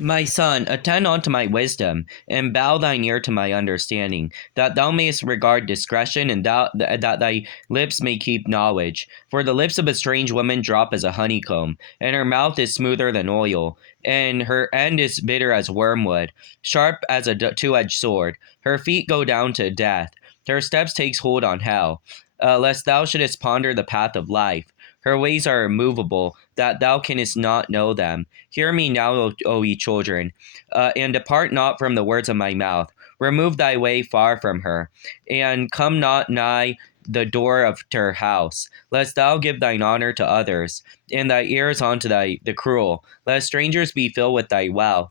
My son, attend unto my wisdom, and bow thine ear to my understanding, that thou mayest regard discretion, and that thy lips may keep knowledge. For the lips of a strange woman drop as a honeycomb, and her mouth is smoother than oil, and her end is bitter as wormwood, sharp as a two-edged sword. Her feet go down to death, her steps takes hold on hell, lest thou shouldest ponder the path of life. Her ways are immovable, that thou canst not know them. Hear me now, O ye children, and depart not from the words of my mouth. Remove thy way far from her, and come not nigh the door of her house, lest thou give thine honor to others, and thy ears unto the cruel, lest strangers be filled with thy wealth,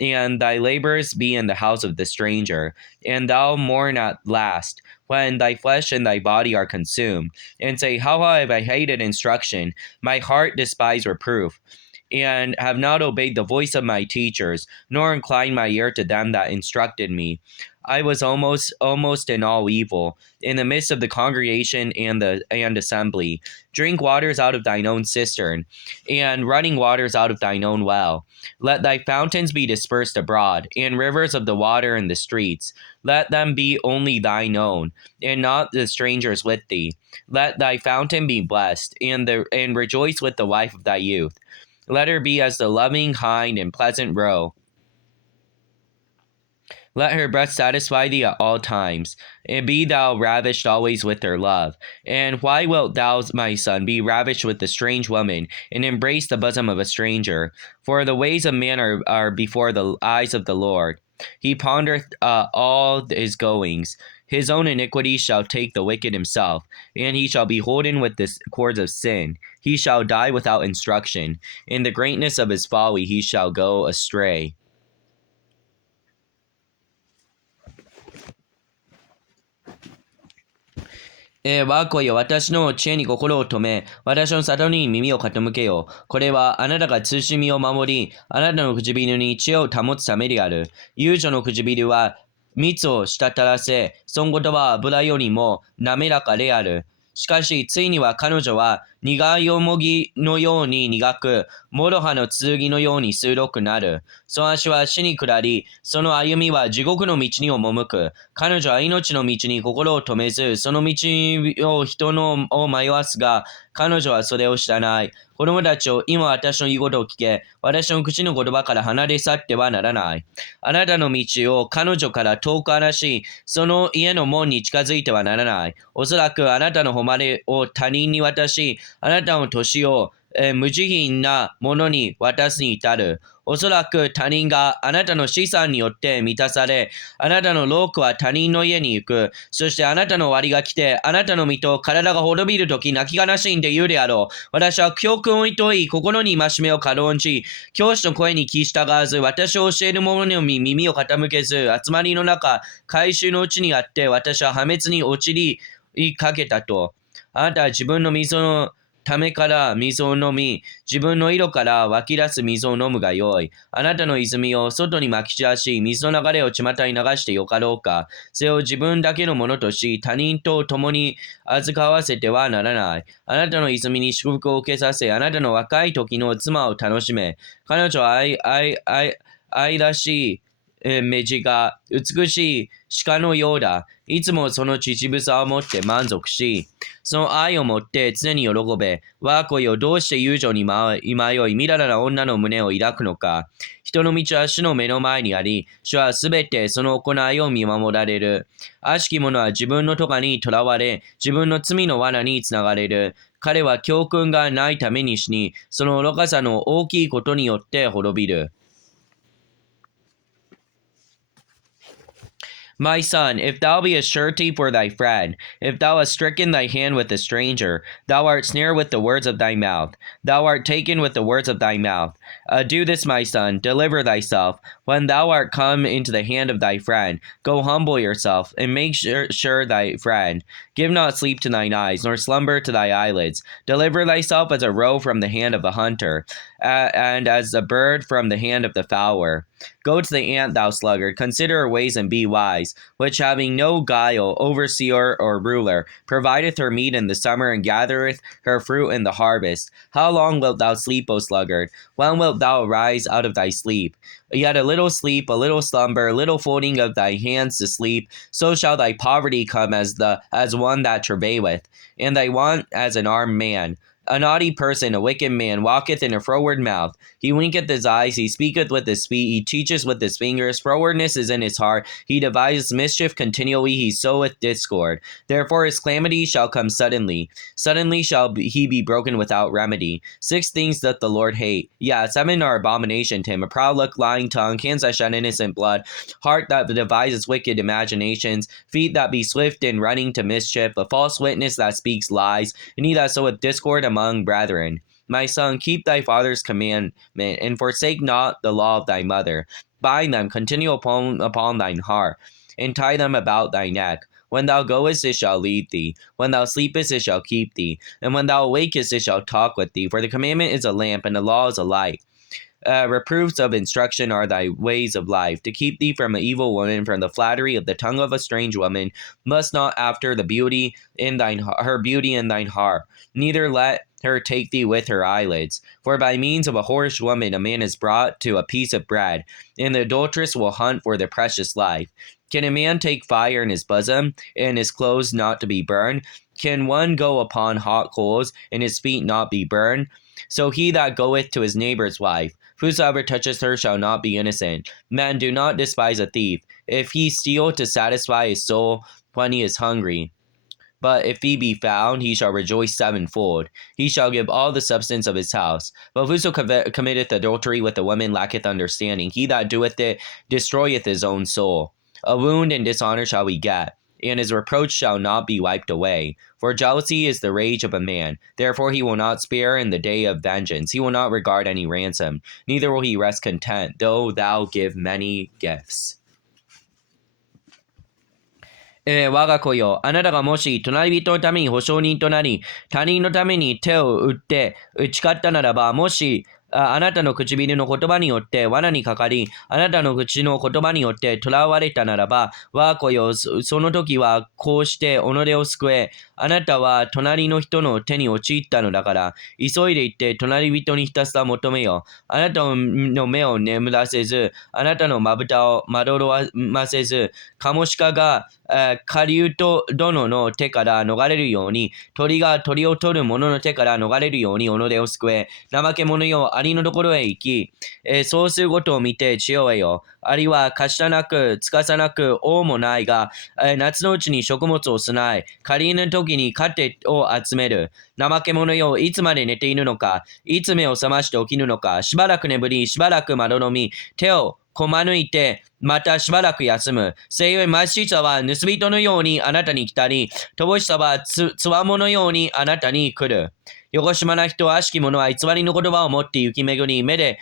and thy labors be in the house of the stranger, and thou mourn at last, when thy flesh and thy body are consumed, and say, how have I hated instruction, my heart despised reproof, and have not obeyed the voice of my teachers, nor inclined my ear to them that instructed me. I was almost in all evil, in the midst of the congregation and assembly. Drink waters out of thine own cistern, and running waters out of thine own well. Let thy fountains be dispersed abroad, and rivers of the water in the streets. Let them be only thine own, and not the strangers with thee. Let thy fountain be blessed, and rejoice with the wife of thy youth. Let her be as the loving hind and pleasant roe. Let her breast satisfy thee at all times, and be thou ravished always with her love. And why wilt thou, my son, be ravished with a strange woman, and embrace the bosom of a stranger? For the ways of man are before the eyes of the Lord. He pondereth all his goings. His own iniquity shall take the wicked himself, and he shall be holden with the cords of sin. He shall die without instruction. In the greatness of his folly he shall go astray. 我が子よ、私の知恵に心を留め、私の悟りに耳を傾けよう。これはあなたが慎みを守り、あなたの唇に知恵を保つためである。遊女の唇は蜜を滴らせ、その言葉は油よりも滑らかである。しかし、ついには彼女は苦いよもぎのように苦く、もろ刃の剣のように鋭くなる。その足は死に下り、その歩みは地獄の道に赴く。彼女は命の道に心を止めず、その道を人のを迷わすが、彼女はそれを知らない。子供たちを今私の言うことを聞け。私の口の言葉から離れ去ってはならない。あなたの道を彼女から遠く離し、その家の門に近づいてはならない。おそらくあなたの誉れを他人に渡し、あなたの年を無慈悲なものに渡すに至る。おそらく他人があなたの資産によって満たされ、あなたの労苦は他人の家に行く。そしてあなたの終わりが来て、あなたの身と体が滅びるとき泣き悲しんで言うであろう。私は教訓を厭い、心に戒めを軽んじ、教師の声に聞き従わず、私を教える者の耳を傾けず、集まりの中、改宗のうちにあって、私は破滅に陥りかけたと。あなたは自分の溝のためから水を飲み、自分の井戸から湧き出す水を飲むがよい。あなたの泉を外に撒き散らし、水の流れを巷に流してよかろうか。それを自分だけのものとし、他人と共に預かわせてはならない。あなたの泉に祝福を受けさせ、あなたの若い時の妻を楽しめ。彼女は愛らしい目地が美しい鹿のようだ。いつもその乳房を持って満足し、その愛をもって常に喜べ。我が子よ、どうして遊女に迷い、みだらな女の胸を抱くのか。人の道は主の目の前にあり、主はすべてその行いを見守られる。悪しき者は自分の咎にとらわれ、自分の罪の罠につながれる。彼は教訓がないために死に、その愚かさの大きいことによって滅びる。My son, if thou be a surety for thy friend, if thou hast stricken thy hand with a stranger, thou art snared with the words of thy mouth, thou art taken with the words of thy mouth. Do this, my son, deliver thyself. When thou art come into the hand of thy friend, go humble yourself, and make sure thy friend. Give not sleep to thine eyes, nor slumber to thy eyelids. Deliver thyself as a roe from the hand of a hunter, and as a bird from the hand of the fowler. Go to the ant, thou sluggard, consider her ways and be wise, which having no guile, overseer or ruler, provideth her meat in the summer and gathereth her fruit in the harvest. How long wilt thou sleep, O sluggard? When wilt thou arise out of thy sleep. Yet a little sleep, a little slumber, a little folding of thy hands to sleep, so shall thy poverty come as one that travaileth, and thy want as an armed man. A naughty person, a wicked man, walketh in a froward mouth. He winketh his eyes, he speaketh with his feet, he teacheth with his fingers. Frowardness is in his heart, he deviseth mischief continually, he soweth discord. Therefore his calamity shall come suddenly. Suddenly shall he be broken without remedy. 6 things doth the Lord hate. 7 are abomination to him: a proud look, lying tongue, hands that shed innocent blood, heart that devises wicked imaginations, feet that be swift in running to mischief, a false witness that speaks lies, and he that soweth discord among brethren. My son, keep thy father's commandment, and forsake not the law of thy mother. Bind them, continue upon thine heart, and tie them about thy neck. When thou goest, it shall lead thee. When thou sleepest, it shall keep thee. And when thou awakest, it shall talk with thee. For the commandment is a lamp, and the law is a light. Reproofs of instruction are thy ways of life, to keep thee from an evil woman, from the flattery of the tongue of a strange woman. Must not after the beauty in her beauty in thine heart, neither let her take thee with her eyelids. For by means of a whorish woman a man is brought to a piece of bread, and the adulteress will hunt for the precious life. Can a man take fire in his bosom, and his clothes not to be burned? Can one go upon hot coals, and his feet not be burned? So he that goeth to his neighbor's wife, whosoever toucheth her shall not be innocent. Man, do not despise a thief, if he steal to satisfy his soul when he is hungry. But if he be found, he shall rejoice sevenfold. He shall give all the substance of his house. But whoso committeth adultery with a woman lacketh understanding. He that doeth it destroyeth his own soul. A wound and dishonor shall he get, and his reproach shall not be wiped away. For jealousy is the rage of a man. Therefore he will not spare in the day of vengeance. He will not regard any ransom. Neither will he rest content, though thou give many gifts. 我が子よ、あなたがもし隣人のために保証人となり、他人のために手を打って打ち勝ったならば、もしあなたの唇の言葉によって罠にかかり、あなたの口の言葉によって囚われたならば、我が子よ、その時はこうして己を救え。あなたは隣の人の手に陥ったのだから、急いで行って隣人にひたすら求めよ。あなたの目を眠らせず、あなたのまぶたをまどろませず、カモシカが狩人殿の手から逃れるように、鳥が鳥を取る者の手から逃れるように己を救え。怠け者よ、アリのところへ行き、そうすることを見て知恵を得よ。アリは頭なく、司なく、王もないが、夏のうちに食物を備え、借りの時に糧を集める。怠け者よ、いつまで寝ているのか、いつ目を覚まして起きるのか、しばらく眠り、しばらくまどろみ、手をこまぬいて、またしばらく休む。せゆえ貧しさは盗人のようにあなたに来たり、乏しさはつわものようにあなたに来る。よこしまな人は悪しき者は偽りの言葉を持って行き巡り、目で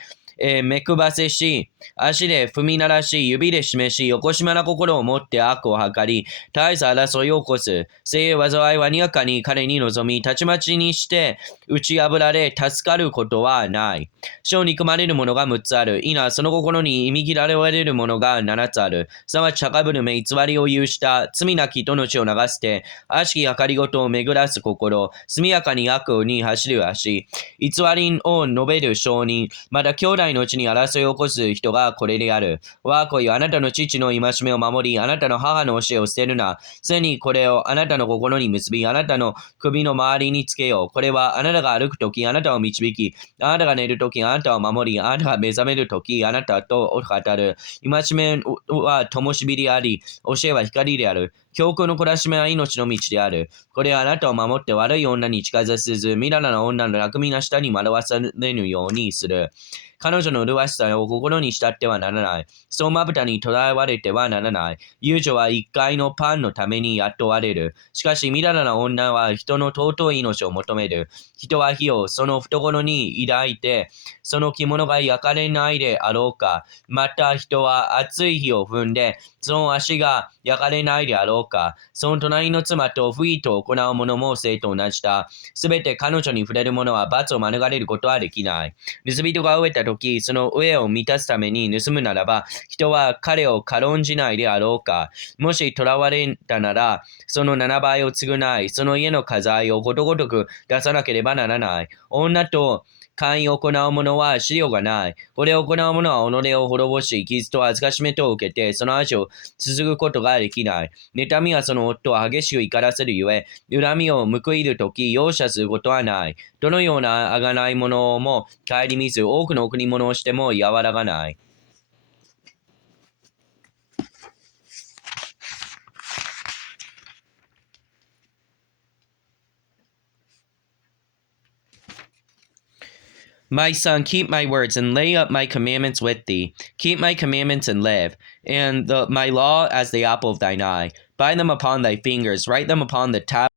目くばせし、足で踏み鳴らし、指で示し、よこしまな心を持って悪を図り、絶えず争いを起こす。せいえ災いはにわかに彼に望み、たちまちにして打ち破られ、助かることはない。死を憎まれる者が6つある。いな、その心に忌み切られる者が7つある。すなわち高ぶる目、偽りを有した罪なき人の血を流して、悪しき計りごとを巡らす心、速やかに悪に走る足、偽りを述べる証人、また兄弟のうちに争いを起こす人がこれである。我が子よ、あなたの父の戒めを守り、あなたの母の教えを捨てるな。すでにこれをあなたの心に結び、あなたの首の周りにつけよう。これはあなたが歩くとき、あなたを導き、あなたが寝るとき、あなたを守り、あなたが目覚めるとき、あなたと語る。戒めは灯火であり、教えは光である。教訓の懲らしめは命の道である。これはあなたを守って悪い女に近づせず、みだらな女の巧みな舌に惑わされぬようにする。彼女の麗しさを心に慕ってはならない。そうまぶたにとらわれてはならない。遊女は一回のパンのために雇われる。しかし、みだらな女は人の尊い命を求める。人は火をその懐に抱いて、その着物が焼かれないであろうか。また人は熱い火を踏んで、その足が焼かれないであろうか。その隣の妻と不義と行う者も生と同じだ。すべて彼女に触れる者は罰を免れることはできない。盗人が飢えたとき、その飢えを満たすために盗むならば、人は彼を軽んじないであろうか。もし囚われたなら、その7倍を償い、その家の家財をことごとく出さなければならない。女と寛容を行う者は資料がない。これを行う者は己を滅ぼし、傷と恥ずかしめとを受けて、その足を続くことができない。妬みはその夫を激しく怒らせるゆえ、恨みを報いるとき、容赦することはない。どのような贖い物も顧みず、多くの贈り物をしても和らがない。My son, keep my words and lay up my commandments with thee. Keep my commandments and live, and my law as the apple of thine eye. Bind them upon thy fingers, write them upon the tablet